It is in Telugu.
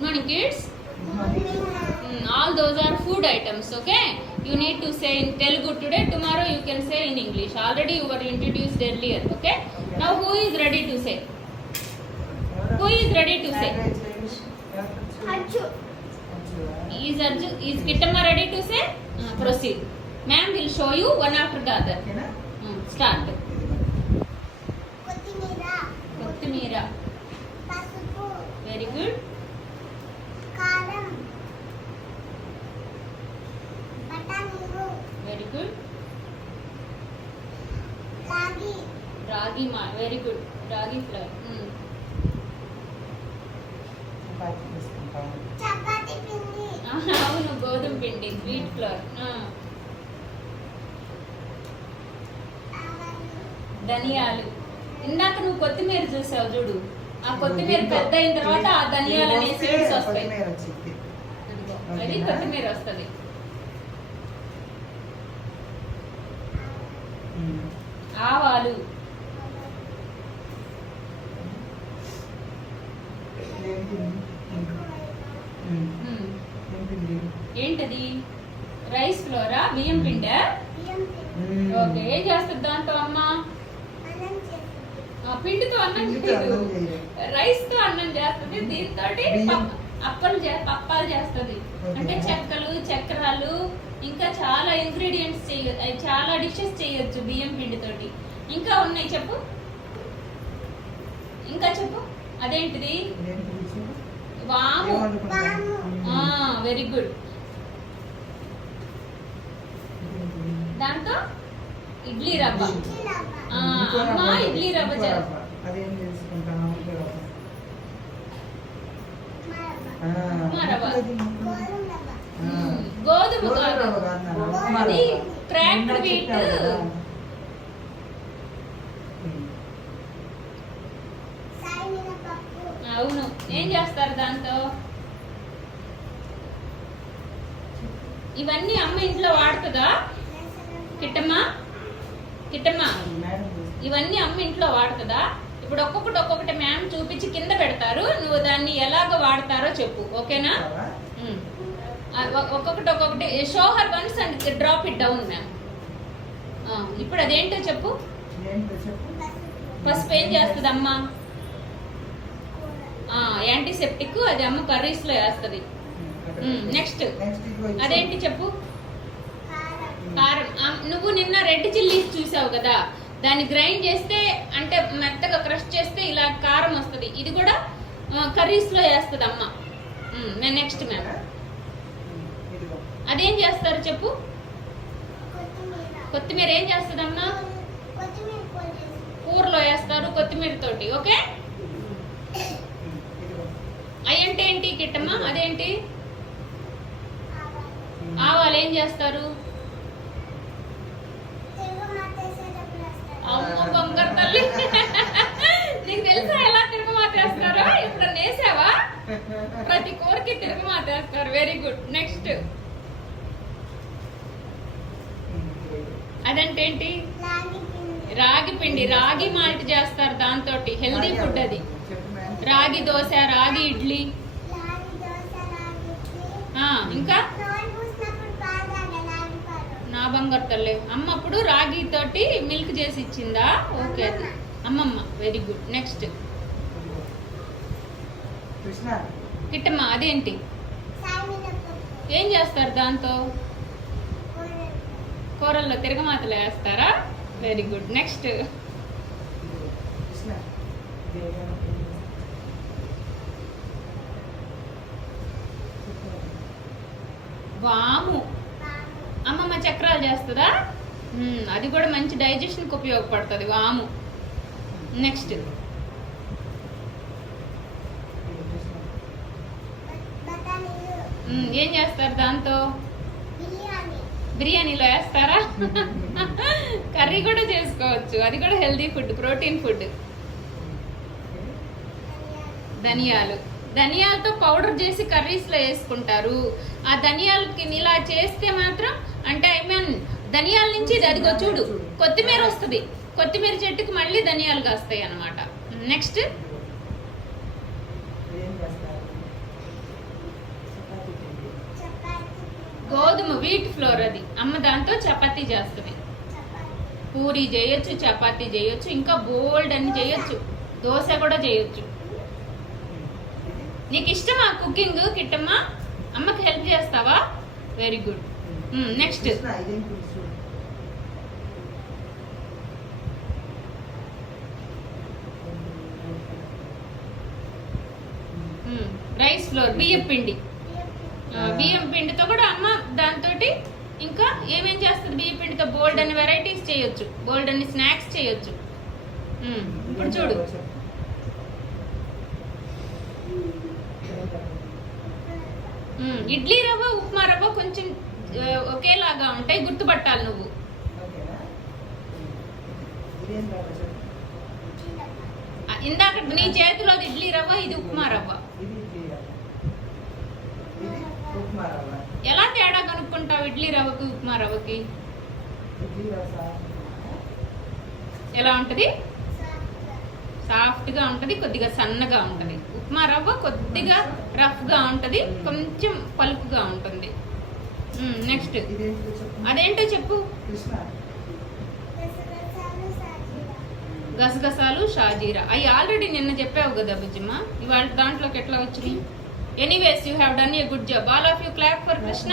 Good morning, kids. All those are food items, okay? You need to say in Telugu today. Tomorrow you can say in English. Already you were introduced earlier, okay? Now who is ready to say? Who is ready to say? Arju. Is Kittamma ready to say? Proceed. Ma'am will show you one after the other. Start. Kottimira. Pasupu. Very good. Karam. Batanuru. Very good. Ragi. Ragi ma. Very good. Ragi flour. Chapati pindi. అవును గోధుమ పిండి స్వీట్ ఫ్లోర్. ధనియాలు. ఇందాక నువ్వు కొత్తిమీర చూసావు చూడు, ఆ కొత్తిమీర పెద్ద అయిన తర్వాత ఆ ధనియాలు అనే సీడ్స్ వస్తాయి. అది కొత్తిమీర వస్తుంది. ఆవాలు. ఏంటది? Rice flora? బియ్యం పిండా? ఓకే. ఏం చేస్తుంది దాంతో అమ్మ? పిండితో అన్నం చేయదు, రైస్ తో అన్నం చేస్తుంది. దీంతో పప్పాలు చేస్తుంది. అంటే చెక్కలు, చక్రాలు, ఇంకా చాలా ఇంగ్రీడియంట్స్ చేయొచ్చు, చాలా డిషెస్ చేయొచ్చు బియ్యం పిండితోటి. ఇంకా ఉన్నాయి, చెప్పు. ఇంకా చెప్పు. అదేంటిది? వాము. Very good. దాంతో ఇడ్లీ రవ్వ. అమ్మ ఇడ్లీ రవ్వ చేస్తా. గోధుమ అది క్రాక్డ్ వీట్. అవును. ఏం చేస్తారు దాంతో? ఇవన్నీ అమ్మ ఇంట్లో వాడుతుందా కిట్టమ్మా? ఇవన్నీ అమ్మ ఇంట్లో వాడుతుందా? ఇప్పుడు ఒక్కొక్కటి మ్యామ్ చూపించి కింద పెడతారు, నువ్వు దాన్ని ఎలాగ వాడతారో చెప్పు, ఓకేనా? ఒక్కొక్కటి show her once and drop it down ma'am. ఇప్పుడు అదేంటో చెప్పు. పసుపు ఏం చేస్తుంది అమ్మ? యాంటీసెప్టిక్. అది అమ్మ కర్రీస్ లో వేస్తుంది. నెక్స్ట్ అదేంటి చెప్పు? కారం. నువ్వు నిన్న రెడ్ చిల్లీస్ చూసావు కదా, దాన్ని గ్రైండ్ చేస్తే అంటే మెత్తగా క్రష్ చేస్తే ఇలా కారం వస్తుంది. ఇది కూడా కర్రీస్ లో వేస్తుంది అమ్మ. నెక్స్ట్ మ్యామ్ అదేం చేస్తారు చెప్పు? కొత్తిమీర ఏం చేస్తుందమ్మా? కూరలో వేస్తారు కొత్తిమీర తోటి, ఓకే? అయ్యంటే ఏంటి కిట్టమ్మా? అదేంటి? ఆవాలు ఏం చేస్తారు? అమ్మ బంగారు తల్లి, నీకు తెలుసా ఎలా తిరుగుమాతేస్తారో? ఇప్పుడు నేసావా? ప్రతి కూరకి తిరుగుమాతేస్తారు. Very good. నెక్స్ట్ అదంటే ఏంటి? రాగి పిండి. రాగి మాల్ట్ చేస్తారు దాంతో, హెల్దీ ఫుడ్ అది. రాగి దోశ, రాగి ఇడ్లీ. ఇంకా నా బంగారు తల్లి, అమ్మ అప్పుడు రాగి తోటి మిల్క్ చేసి ఇచ్చిందా? ఓకే అమ్మమ్మ. Very good. నెక్స్ట్ కిట్టమ్మ అదేంటి? ఏం చేస్తారు దాంతో? కూరల్లో తిరగమాతలు వేస్తారా? Very good. నెక్స్ట్ వాము. అమ్మమ్మ చక్రాలు చేస్తుందా? అది కూడా మంచి డైజెషన్కి ఉపయోగపడుతుంది వాము. నెక్స్ట్ ఏం చేస్తారు దాంతో? బిర్యానీలో వేస్తారా? కర్రీ కూడా చేసుకోవచ్చు, అది కూడా హెల్దీ ఫుడ్, ప్రోటీన్ ఫుడ్. ధనియాలు. ధనియాలతో పౌడర్ చేసి కర్రీస్లో వేసుకుంటారు. ఆ ధనియాలకి ఇలా చేస్తే మాత్రం అంటే ధనియాల నుంచి అదిగో చూడు కొత్తిమీర వస్తుంది. కొత్తిమీర చెట్టుకి మళ్ళీ ధనియాలు కాస్తాయి అన్నమాట. నెక్స్ట్ గోధుమ వీట్ ఫ్లోర్ అది. అమ్మ దాంతో చపాతీ చేస్తుంది. పూరి చేయొచ్చు, చపాతీ చేయొచ్చు, ఇంకా బోల్డ్ అని చేయొచ్చు, దోశ కూడా చేయొచ్చు. నీకు ఇష్టమా కుకింగ్ కిట్టమ్మా? అమ్మకి హెల్ప్ చేస్తావా? Very good. Next rice flour, బియ్యం పిండి. బియ్యం పిండితో కూడా అమ్మ దాంతో ఇంకా ఏమేం చేస్తుంది? బియ్యం పిండితో బోల్డ్ అని వెరైటీస్ చేయొచ్చు, బోల్డ్ అని స్నాక్స్ చేయొచ్చు. ఇప్పుడు చూడు, ఇడ్లీ రవ్వ, ఉప్మా రవ్వ కొంచెం ఒకేలాగా ఉంటాయి, గుర్తుపట్టాలి నువ్వు. ఇందాక నీ చేతిలో ఇడ్లీ రవ్వ, ఇది ఉప్మా రవ్వ. ఎలా తేడా కనుక్కుంటావు ఇడ్లీ రవ్వకి ఉప్మా రవ్వకి? ఎలా ఉంటది? సాఫ్ట్ గా ఉంటది, కొద్దిగా సన్నగా ఉంటది. ఉప్మా రవ్వ కొద్దిగా రఫ్ గా ఉంటది, కొంచెం పలుకుగా ఉంటుంది. నెక్స్ట్ అదేంటో చెప్పు. గసగసాలు, షాజీరా. అవి ఆల్రెడీ నిన్న చెప్పావు కదా బుజ్జమ్మ, ఇవాళ దాంట్లోకి ఎట్లా వచ్చినాయి? Anyways, you have done a good job. All of you clap for Krishna.